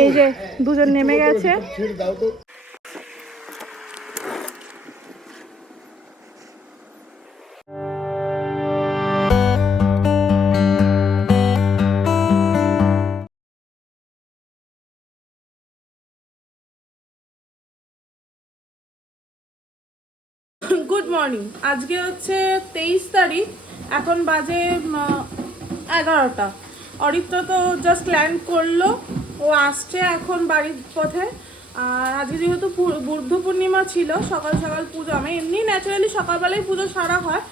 এই যে দুজন নেমে গেছে। Good morning. আজকে হচ্ছে 23 তারিখ, এখন বাজে 11টা। অরিত্র তো জাস্ট ল্যান্ড করলো, ও আসছে এখন বাড়ির পথে। আর আজকে যেহেতু বুদ্ধ পূর্ণিমা ছিল, সকাল সকাল পুজো, আমি এমনি ন্যাচারালি সকালবেলায় পুজো সারা হয়,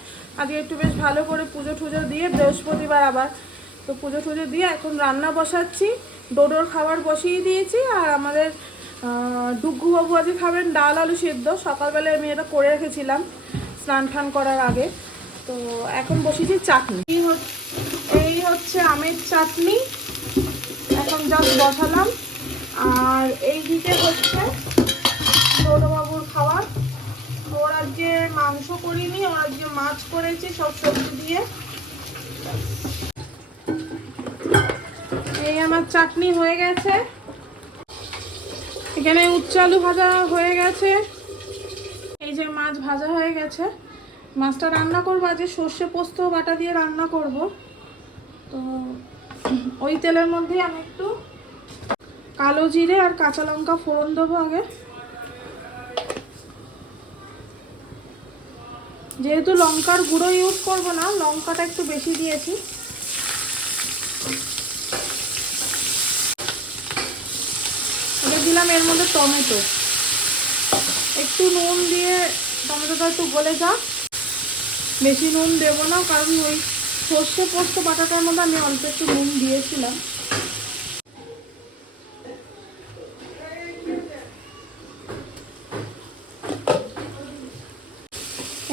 আজকে একটু বেশ ভালো করে পুজো টুজো দিয়ে, বৃহস্পতিবার আবার তো পুজো টুজো দিয়ে এখন রান্না বসাচ্ছি। ডোডোর খাবার বসিয়ে দিয়েছি। আর আমাদের ডুগ্গুবাবু আজকে খাবেন ডাল আলু সেদ্ধ, সকালবেলায় আমি এটা করে রেখেছিলাম স্নান টান করার আগে। তো এখন বসিয়েছি চাটনি। এই হচ্ছে আমের চাটনি, এখন জাস্ট বসালাম। আর এই দিকে হচ্ছে ডোডোবাবুর খাবার। ওর আজকে মাংস করিনি, ওর আজকে মাছ করেছি সব সবজি দিয়ে। এই আমার চাটনি হয়ে গেছে। এখানে উচ্ছে আলু ভাজা হয়ে গেছে। এই যে মাছ ভাজা হয়ে গেছে। মাছটা রান্না করবো আজকে সর্ষে পোস্ত বাটা দিয়ে রান্না করব। তো ওই তেলের মধ্যেই আমি একটু কালো জিরে আর কাঁচা লঙ্কা ফোড়ন দেবো আগে। যেহেতু লঙ্কার গুঁড়ো ইউজ করবো না, লঙ্কাটা একটু বেশি দিয়েছি। দিলাম এর মধ্যে টমেটো, একটু নুন দিয়ে টমেটোটা একটু গলে যাক। বেশি নুন দেবো না, কারণ ওই সর্ষে পোস্ত বাটাটার মধ্যে আমি অল্প একটু নুন দিয়েছিলাম।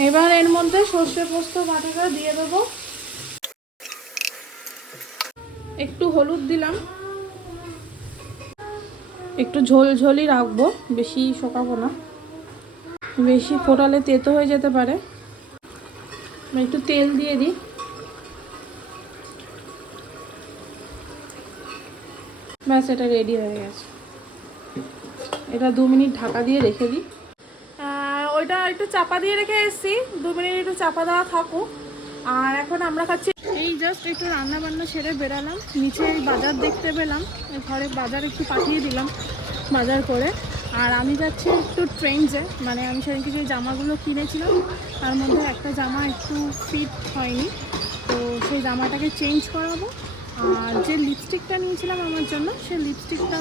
এবার এর মধ্যে সর্ষে পোস্ত বাটাটা দিয়ে দেবো। একটু হলুদ দিলাম, একটু ঝোলঝোলই রাখবো, বেশি শোকাবো না, বেশি ফোটালে তেতো হয়ে যেতে পারে। একটু তেল দিয়ে দিই। ব্যাস, এটা রেডি হয়ে গেছে। এটা 2 মিনিট ঢাকা দিয়ে রেখে দিই। ওইটা একটু চাপা দিয়ে রেখে এসেছি, 2 মিনিট একটু চাপা দেওয়া থাকুক। আর এখন আমরা খাচ্ছি। এই জাস্ট একটু রান্না বান্না সেরে বেরালাম, নিচে বাজার দেখতে পেলাম, ঘরে বাজার একটু পাঠিয়ে দিলাম বাজার করে। আর আমি যাচ্ছি একটু ট্রেন্ডসে, মানে আমি সেদিনকে যে জামাগুলো কিনেছিলাম তার মধ্যে একটা জামা একটু ফিট হয়নি, তো সেই জামাটাকে চেঞ্জ করাবো। আর যে লিপস্টিকটা নিয়েছিলাম আমার জন্য, সেই লিপস্টিকটা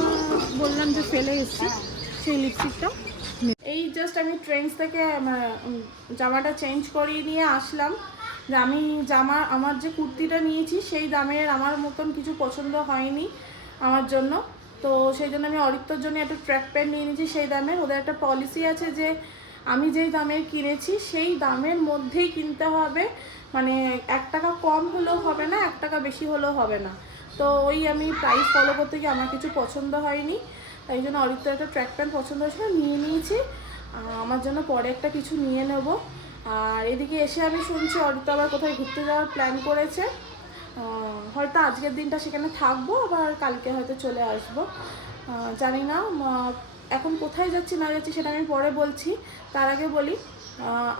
বললাম যে ফেলে এসেছি, সেই লিপস্টিকটা। এই জাস্ট আমি ট্রেন্ডস থেকে জামাটা চেঞ্জ করিয়ে নিয়ে আসলাম। যে আমি আমার যে কুর্তিটা নিয়েছি সেই দামের আমার মতন কিছু পছন্দ হয়নি আমার জন্য, তো সেই জন্য আমি অরিত্রর জন্য একটা ট্র্যাক প্যান্ট নিয়ে নিয়েছি সেই দামের। ওদের একটা পলিসি আছে যে আমি যেই দামের কিনেছি সেই দামের মধ্যেই কিনতে হবে, মানে 1 টাকা কম হলেও হবে না, 1 টাকা বেশি হলেও হবে না। তো ওই আমি প্রাইস ফলো করতে গিয়ে আমার কিছু পছন্দ হয়নি, তাই জন্য অরিত্র একটা ট্র্যাক প্যান্ট পছন্দ হয়েছিল, নিয়ে নিয়েছি। আমার জন্য পরে একটা কিছু নিয়ে নেব। আর এদিকে এসে আমি শুনছি অরিত্র আবার কোথায় ঘুরতে যাওয়ার প্ল্যান করেছে। হয়তো আজকের দিনটা সেখানে থাকবো, আবার কালকে হয়তো চলে আসবো, জানি না। এখন কোথায় যাচ্ছি না যাচ্ছি সেটা আমি পরে বলছি। তার আগে বলি,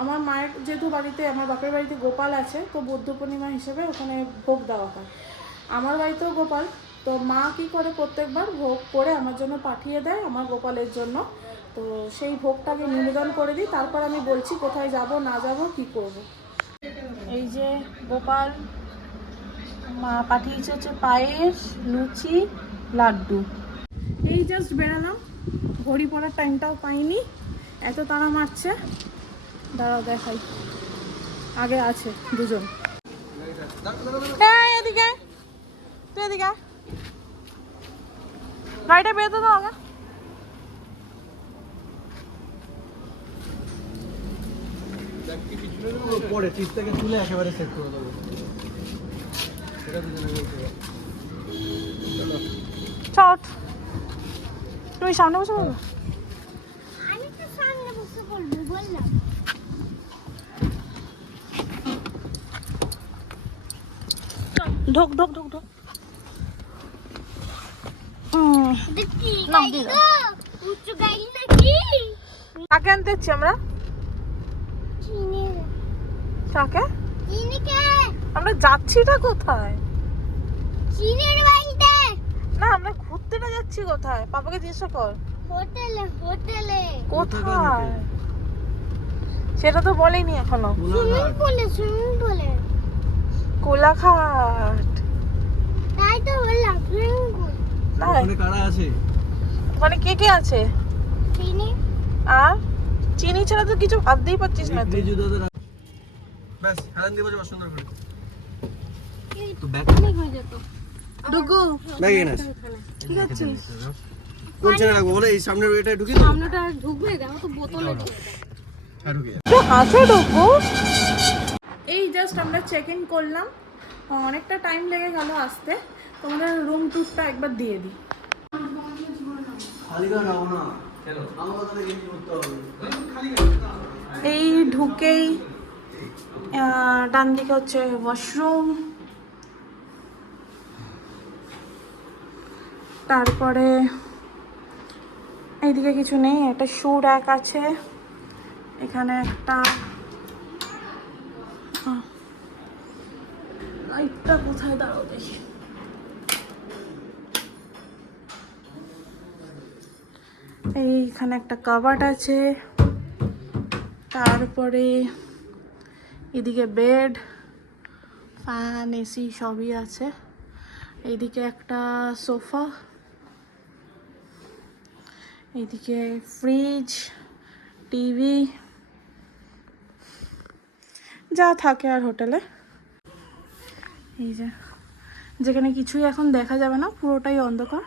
আমার মায়ের যেহেতু বাড়িতে, আমার বাপের বাড়িতে গোপাল আছে, তো বুদ্ধ পূর্ণিমা হিসেবে ওখানে ভোগ দেওয়া হয়। আমার বাড়িতেও গোপাল, তো মা কী করে প্রত্যেকবার ভোগ করে আমার জন্য পাঠিয়ে দেয়, আমার গোপালের জন্য। তো সেই ভোগটাকে নিবেদন করে দিই, তারপর আমি বলছি কোথায় যাব না যাব কী করব। এই যে গোপাল মা পাঠিয়েছে হচ্ছে পায়েস, লুচি, লাড্ডু। এই জাস্ট বেরালাম, ঘড়ি পড়ার টাইমটাও পাইনি, এত তাড়া মারছে। দাঁড়াও দেখাই, আগে আছে দুজন। এদিকে তুই, এদিকে গাড়িটা বেরোতে দাও আগে। পরে চিজ থেকে তুলে একেবারে সেট করে দেবো। চট, তুমি সামনে বসে বলো। আমি তো সামনে বসে বলবো, বললাম। ঢোক ঢোক ঢোক ঢোক। এটা কি নাম গাড়ি দিয়ে গো? উঁচু গাড়ি নাকি? কাকে আনতে যাচ্ছি আমরা? চিনি রে। কাকে? চিনি কে? আমরা যাচ্ছিটা কোথায়? চিনির বাড়িতে। না আমরা ঘুরতে না যাচ্ছি কোথায়? পাপাকে জিজ্ঞাসা কর। হোটেলে হোটেলে। কোথায়? সেটা তো বলেনি এখনো। সুইমিং পুলে কোলাঘাট। তাই তো বললাম সুইমিং পুল। তাই? ওখানে কারা আছে? ওখানে কে কে আছে? চিনি আর চিনি ছাড়া তো কিছু ভাবতেই পারছিস না তুই। ব্যাস হেলান দিয়ে বসে সুন্দর করে। তো ব্যাগ অনেক হয়ে যেত। ডুগু ব্যাগ এনে আস। ঠিক আছে। কোন ছেড়ে রাখবো বলে এই সামনের এটা ঢুকিয়ে দাও। সামনেটা ঢুকবে দেখো তো বোতলে হ্যাঁ ঢুকিয়ে তো হাসো ডুগু। এই জাস্ট আমরা চেক ইন করলাম, অনেকটা টাইম লেগে গেল আসতে। তোমাদের রুম ট্যুরটা একবার দিয়ে দিই। খালি গান নাও না কেন আমার কথা কি করতে হবে খালি এই ঢুকেই ডান দিকে হচ্ছে ওয়াশরুম, তারপরে এইদিকে কিছু নেই, একটা শু র্যাক আছে, এখানে একটা লাইটটা কোথায় দাঁড়াও দেখি, এইখানে একটা কাবার্ড আছে, তারপরে এদিকে বেড, ফ্যান, এসি সবই আছে, এইদিকে একটা সোফা, এইদিকে ফ্রিজ, টিভি, যা থাকে আর হোটেলে। এই যে যেখানে কিছুই এখন দেখা যাবে না, পুরোটাই অন্ধকার,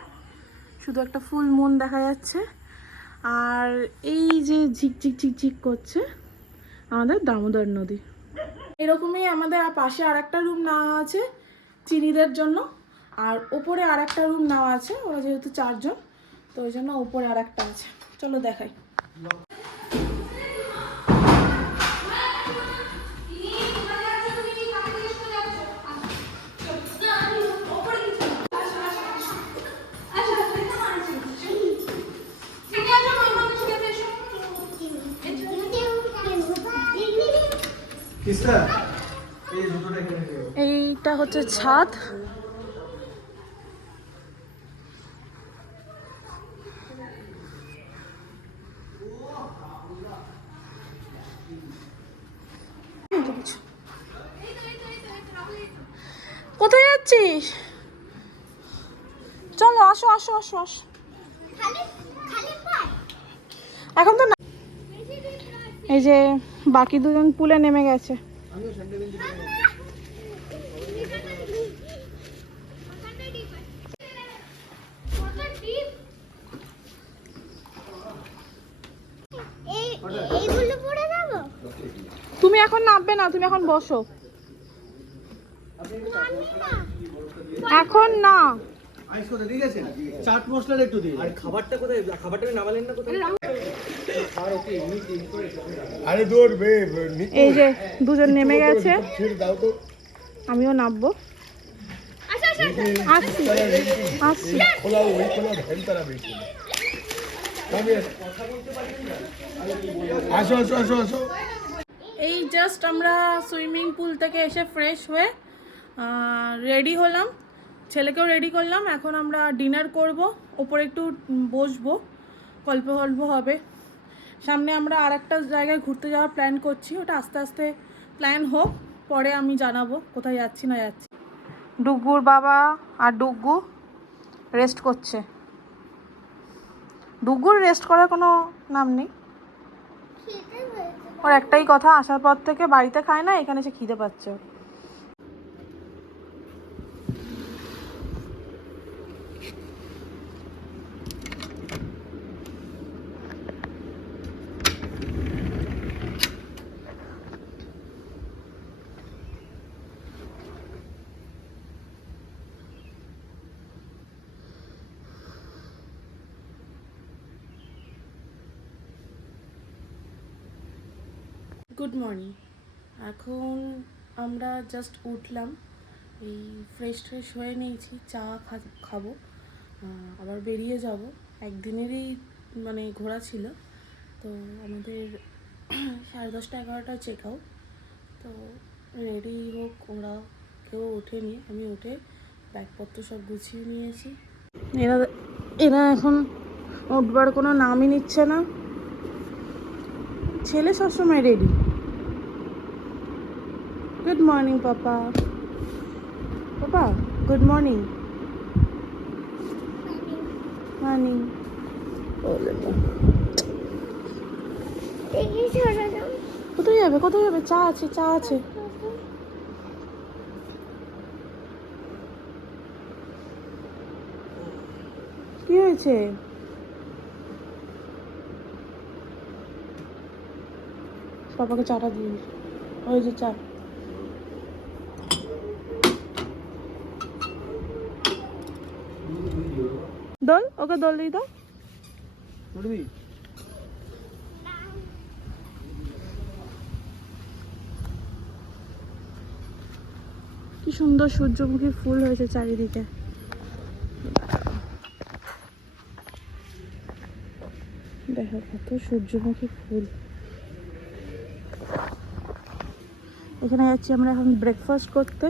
শুধু একটা ফুল মুন দেখা যাচ্ছে। আর এই যে ঝিকঝিক ঝিকঝিক করছে আমাদের দামোদর নদী। এরকমই আমাদের পাশে আর একটা রুম নেওয়া আছে চিনিদের জন্য, আর ওপরে আর একটা রুম নেওয়া আছে, ওরা যেহেতু 4 জন, তো ওই জন্য ওপরে আর একটা আছে। চলো দেখাই। কিসটা এই জুতোটা কিনে দিও এইটা হচ্ছে ছাদ, কোথায় যাচ্ছিস? চলো আসো আসো আসো আসো, খালি খালি পায় এখন তো না। এই যে বাকি দুজন পুলে নেমে গেছে। আমিও স্যান্ডেল কিনতে যাবো এইগুলো পরে যাবো তুমি এখন নামবে না, তুমি এখন বসো। এখন না, আইস কোথায় ঠিক আছে চাট মশলাটা একটু দিই আর খাবারটা কোথায় খাবারটা নামালেন না কোথায় আর ওকে এমনি চেঞ্জ করে আরে দূর বে এই যে দুজন নেমে গেছে, ছেড়ে দাও তো আমিও নামবো। আসছি আসছি। খোলা ওই খোলা ভ্যান তারা বেশি আসো আসো আসো আসো এই জাস্ট আমরা সুইমিং পুল থেকে এসে ফ্রেশ হয়ে রেডি হলাম, ছেলেকেও রেডি করলাম। এখন আমরা ডিনার করব, ওপরে একটু বসবো, গল্প গল্প হবে। সামনে আমরা আর একটা জায়গায় ঘুরতে যাওয়ার প্ল্যান করছি, ওটা আস্তে আস্তে প্ল্যান হোক, পরে আমি জানাবো কোথায় যাচ্ছি না যাচ্ছি। ডুগুর বাবা আর ডুগু রেস্ট করছে, ডুগুর রেস্ট করার কোনো নাম নেই, খেতে হয়েছে ওর একটাই কথা, আসার পর থেকে বাড়িতে খায় না, এখানে এসে খিদে পাচ্ছে ওর। গুড মর্নিং, এখন আমরা জাস্ট উঠলাম, এই ফ্রেশ ট্রেশ হয়ে নিয়েছি, চা খাবো, আবার বেরিয়ে যাব। একদিনেরই মানে ঘোরা ছিল, তো আমাদের 10:30-11টা চেক আউট। তো রেডি হোক, ওরা কেউ ওঠেনি, আমি উঠে ব্যাগপত্র সব গুছিয়ে নিয়েছি। এরা এখন উঠবার কোনো নামই নিচ্ছে না। ছেলে সবসময় রেডি। গুড মর্নিং পাপা। পাপা গুড মর্নিং। মর্নিং। কোথায় যাবে, কোথায় যাবে? চা আছে, চা আছে। কি হয়েছে? পাপাকে চাটা দিয়ে দিই। ওই যে চা। দোল, ওকে দোল দিয়ে দাও। উঠবি? কি সুন্দর সূর্যমুখী ফুল হয়েছে চারিদিকে। দেখো কত সূর্যমুখী ফুল। এখানে যাচ্ছি আমরা এখন ব্রেকফাস্ট করতে।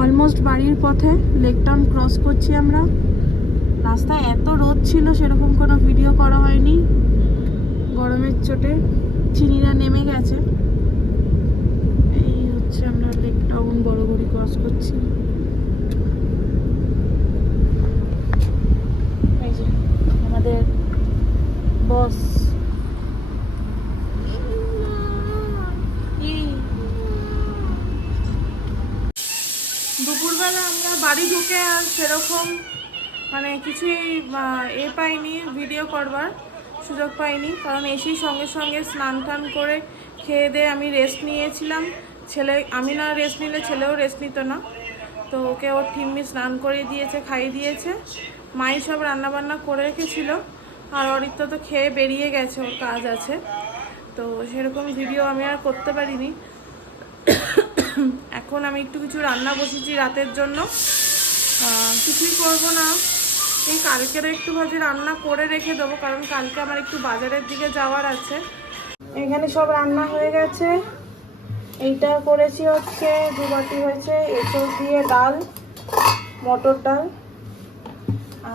অলমোস্ট বাড়ির পথে, লেক টাউন ক্রস করছি আমরা। রাস্তায় এত রোদ ছিল, সেরকম কোনো ভিডিও করা হয়নি। গরমের চোটে চিনিরা নেমে গেছে। এই হচ্ছে আমরা লেক টাউন বড়ঘড়ি ক্রস করছি। এই যে আমাদের বস। দুপুরবেলা আমরা বাড়ি ঢুকে আর সেরকম মানে কিছুই পাইনি, ভিডিও করবার সুযোগ পাইনি। কারণ এসেই সঙ্গে সঙ্গে স্নান টান করে খেয়ে দিয়ে আমি রেস্ট নিয়েছিলাম। আমি না রেস্ট নিলে ছেলেও রেস্ট নিত না, তো ওকে ওর ঠিম্মি স্নান করে দিয়েছে, খাইয়ে দিয়েছে। মাই সব রান্নাবান্না করে রেখেছিল, আর অরিত্য তো খেয়ে বেরিয়ে গেছে, ওর কাজ আছে। তো সেরকম ভিডিও আমি আর করতে পারিনি। এখন আমি একটু কিছু রান্না বসেছি রাতের জন্য। কিছুই করব না, এই কালকেরও একটু ভাজি রান্না করে রেখে দেবো, কারণ কালকে আমার একটু বাজারের দিকে যাওয়ার আছে। এখানে সব রান্না হয়ে গেছে। এইটা করেছি হচ্ছে 2 বাটি হয়েছে এঁচড় দিয়ে ডাল, মটর ডাল।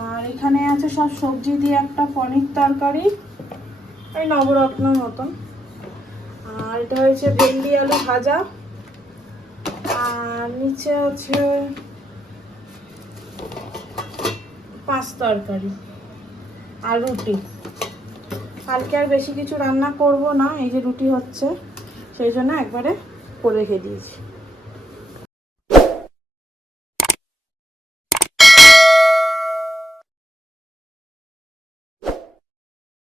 আর এখানে আছে সব সবজি দিয়ে একটা পনির তরকারি, এই নবরত্নর মতন। আর এটা হয়েছে ভেন্ডি আলু ভাজা। আর নিচে আছে 5 তরকারি আর রুটি। কালকে আর বেশি কিছু রান্না করব না, এই যে রুটি হচ্ছে, সেই জন্য একবারে করে রেখে দিয়েছি।